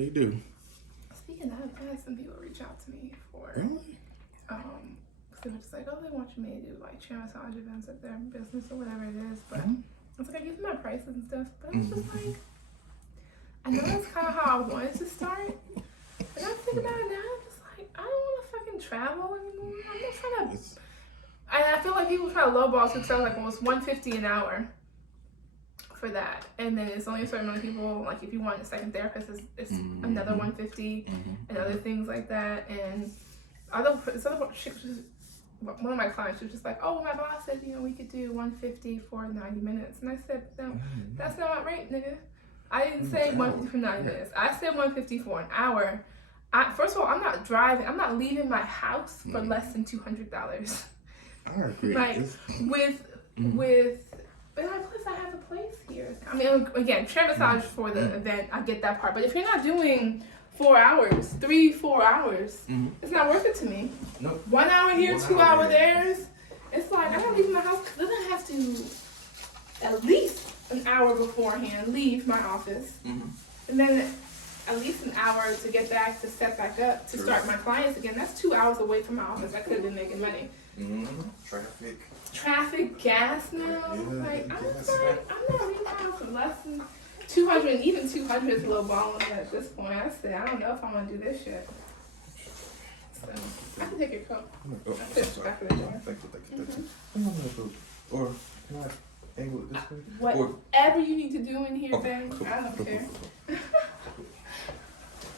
they do? Speaking of, I had some people reach out to me for, Really? because they were just like, oh, they want me to do like chair massage events at their business or whatever it is. But I was like, I give them my prices and stuff. But I was just like, I know that's kind of how I wanted to start. And I'm thinking about it now. I'm just like, I don't want to fucking travel anymore. I'm not trying to. I feel like people try to lowball to tell like almost $150 an hour for that, and then it's only a certain amount of people. Like if you want a second therapist, it's another $150 and other things like that. And this other chick, one of my clients, she was just like, "Oh, my boss said we could do $150 for 90 minutes," and I said, "No, that's not my rate, nigga. I didn't say $150 for 90 minutes. I said $150 for an hour. First of all, I'm not driving. I'm not leaving my house for less than $200. I agree. Like with. But plus I have a place here. I mean, again, chair massage for the event, I get that part. But if you're not doing 4 hours, 3-4 hours, it's not worth it to me. Nope. 1 hour here, 2 hour there. It's like, I'm not leaving my house because then I have to, at least an hour beforehand, leave my office. And then at least an hour to get back, to set back up, to start my clients again. That's 2 hours away from my office. I could have been making money. Traffic, gas now. Like, I'm not leaving my house for less than 200, even 200 is low balling at this point. I said, I don't know if I want to do this shit. So, I can take your coat. Back of the door. Thank you. Or, can I angle it this way? Whatever you need to do in here, Ben, I don't care.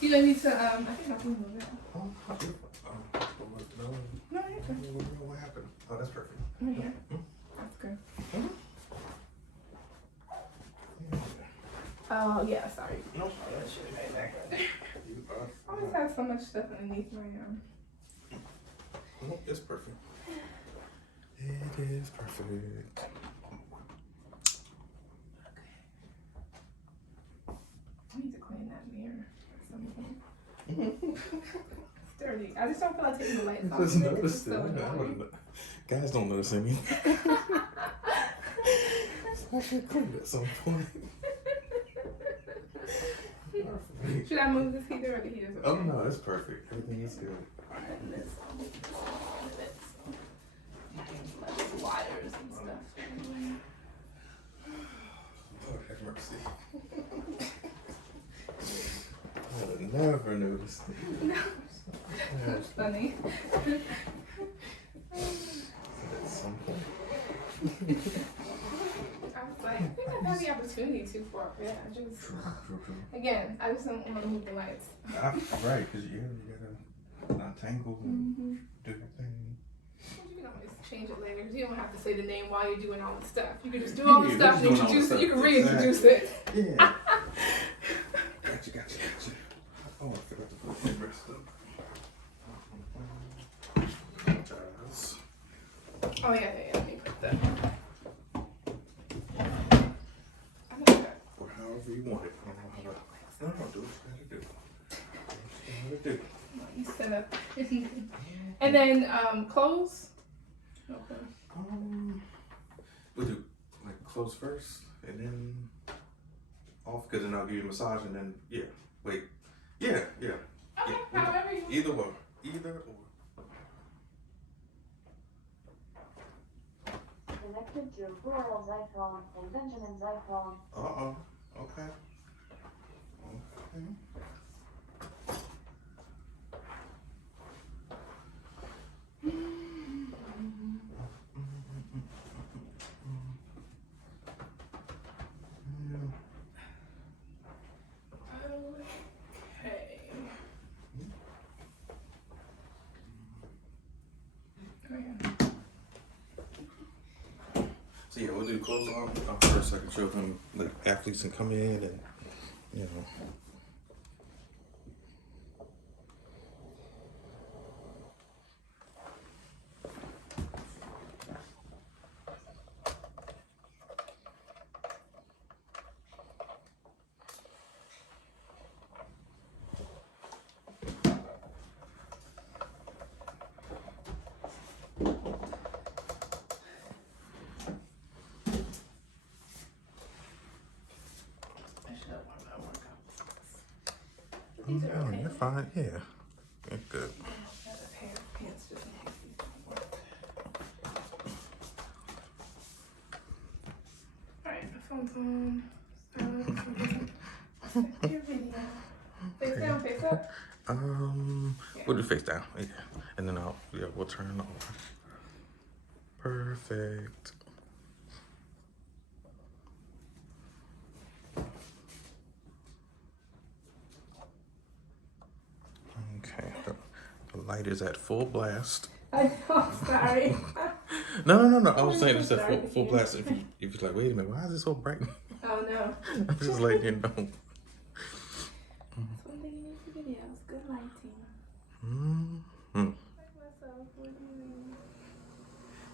You don't need to, I think I can move it. No, you're good. What happened? Oh, that's perfect. Right here. That's good. Oh, yeah, sorry. No, that shit right there. I always have so much stuff underneath my No, it's perfect. It is perfect. I need to clean that mirror at some point. It's dirty. I just don't feel like taking the lights off. Just noticed it. Guys don't notice me. I should clean it at some point. Should I move this heater or the heater's okay? Oh no, it's perfect. Everything is good. And this wires and stuff. Lord have mercy. I would never notice. No. That's funny. At some point. I was like, I think I've had the opportunity to for a bit. I just, again, I just don't want to move the lights. Right, because you gotta not tangle and do your thing. You can always change it later. You don't have to say the name while you're doing all the stuff. You can just do all the stuff and introduce it. You can reintroduce it. Yeah. Gotcha. Oh, I forgot to put the rest up. Oh, yeah. Let me put that. I know that. Or however you want it. I don't know how to. No, do what you gotta do. You set up. And then clothes? Okay. We'll do like clothes first and then off, because then I'll give you a massage and then, wait. Yeah. Okay, however you want. Either or. Connected to Burrell's iPhone and Benjamin's iPhone. Okay. So yeah, we'll do clothes on first. So I can show them the athletes can come in and These are Oh, okay. you're fine. Yeah. You're good. I have a pair of pants just in case these don't work. Alright, my phone's on. Your video. Face down, face up. We'll do face down. Yeah. And then we'll turn it over. Perfect. Okay. The light is at full blast. I know, I'm sorry. No. I was saying it's at full blast. If you're like, wait a minute, why is it so bright? Oh no. I'm just like, you know. That's one thing you need for videos, good lighting. Mm-hmm. Like myself, what do you mean?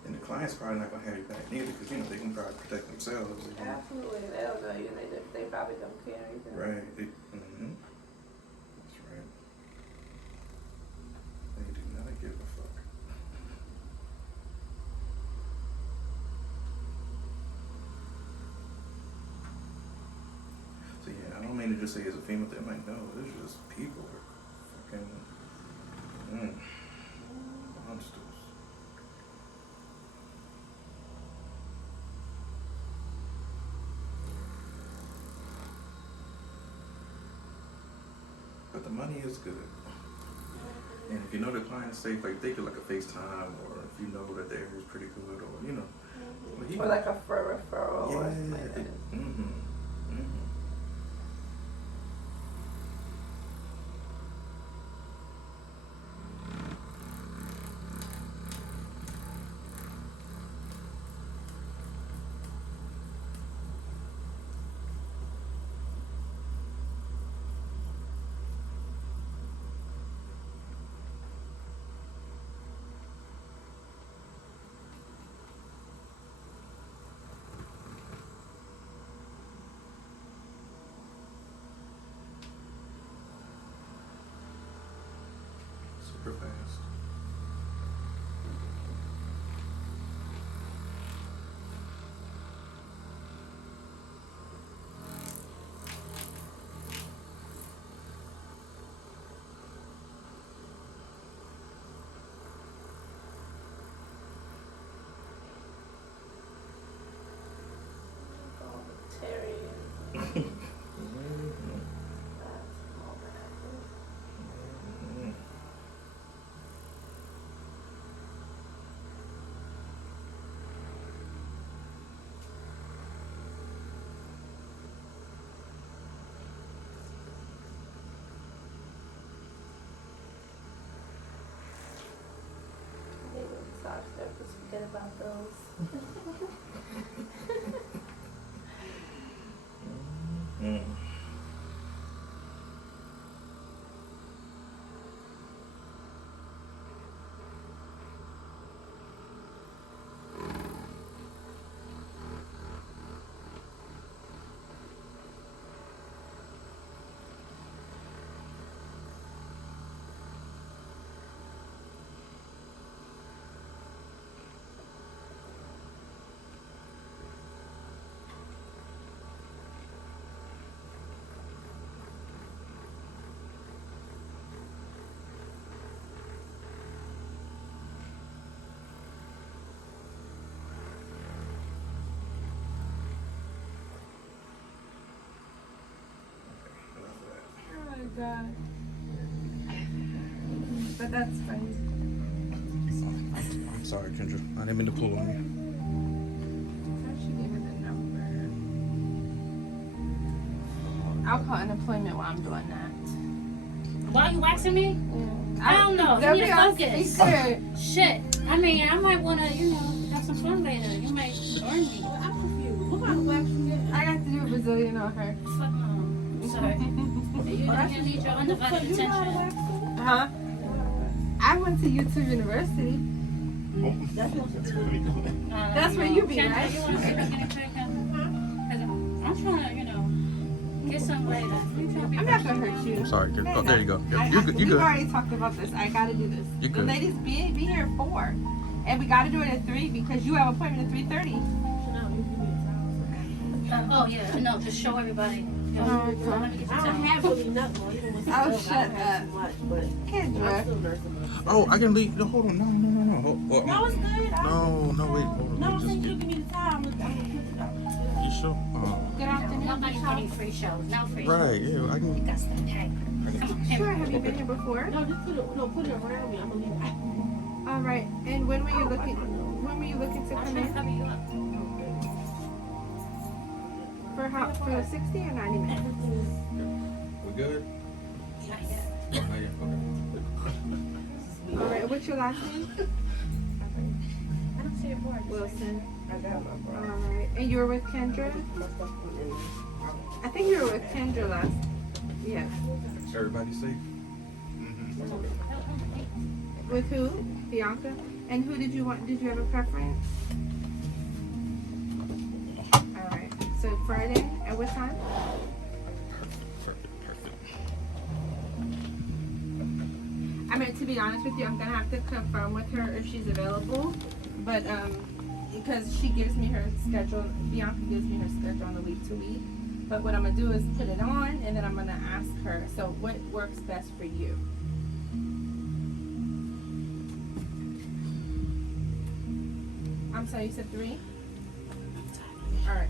And the client's probably not gonna have you back neither, because you know they can probably protect themselves. You know? Absolutely, they don't know you. They probably don't care either. Right. That's right. They do not give a fuck. So yeah, I don't mean to just say it's a female thing. Like, no, it's just people are fucking monsters. But the money is good. And if you know the client is safe, like they could like a FaceTime, or if you know that the area is pretty good, or you know. Or like a referral. Yeah. Or something like that. Super fast. Oh, Terry. Massage therapists forget about those. Oh my god. But that's fine. I'm sorry, Kendra. I didn't mean to pull on you. She gave me the number. I'll call unemployment while I'm doing that. Why are you waxing me? Yeah. I don't know. They'll You be need to on focus. speaker. Shit. I mean, I might want to, have some fun later. You might burn me. I'm confused. What kind of wax you get? I got to do a Brazilian on her. Fuck on. I'm sorry. You need your undivided attention. Huh? I went to YouTube University. That's where you be, Kendra, right? You want to see me getting cracked up? I'm trying to, get some later. You trying to be I'm not gonna hurt you. I'm sorry, Kendra. Oh, there you go. Yep, you We've good. already talked about this. I gotta do this. You The good. ladies be here at 4, and we gotta do it at 3 because you have an appointment at 3:30. Oh, yeah. No, just show everybody. So let me get you I don't some. have really nothing. Even with Oh, stuff, I shut don't have too much, but I'm Kendra. still nursing. Oh, I can leave. No, hold on. No. No, it's good. No, wait. Hold on. No, Let I'm me saying just you give me the time. I'm gonna put it out. You sure? Good afternoon. Nobody's getting free shows. No free shows. Right. Yeah, I You can. got to pay. Sure, have you been here before? No, just put it around me. I'm gonna leave it. All right. And when were you looking to I'm come trying to in? cover you up. For 60 or 90 minutes? We good? Not yet. Oh, not yet. Okay. All right. What's your last name? I don't see your board. Wilson. All right. And you were with Kendra? I think you were with Kendra last. Yeah. Everybody safe? With who? Bianca? And who did you want? Did you have a preference? All right. So Friday at what time? Perfect. I mean, to be honest with you, I'm gonna have to confirm with her if she's available, but because she gives me her schedule, Bianca gives me her schedule on a week to week. But what I'm gonna do is put it on, and then I'm gonna ask her. So, what works best for you? I'm sorry, you said 3? All right.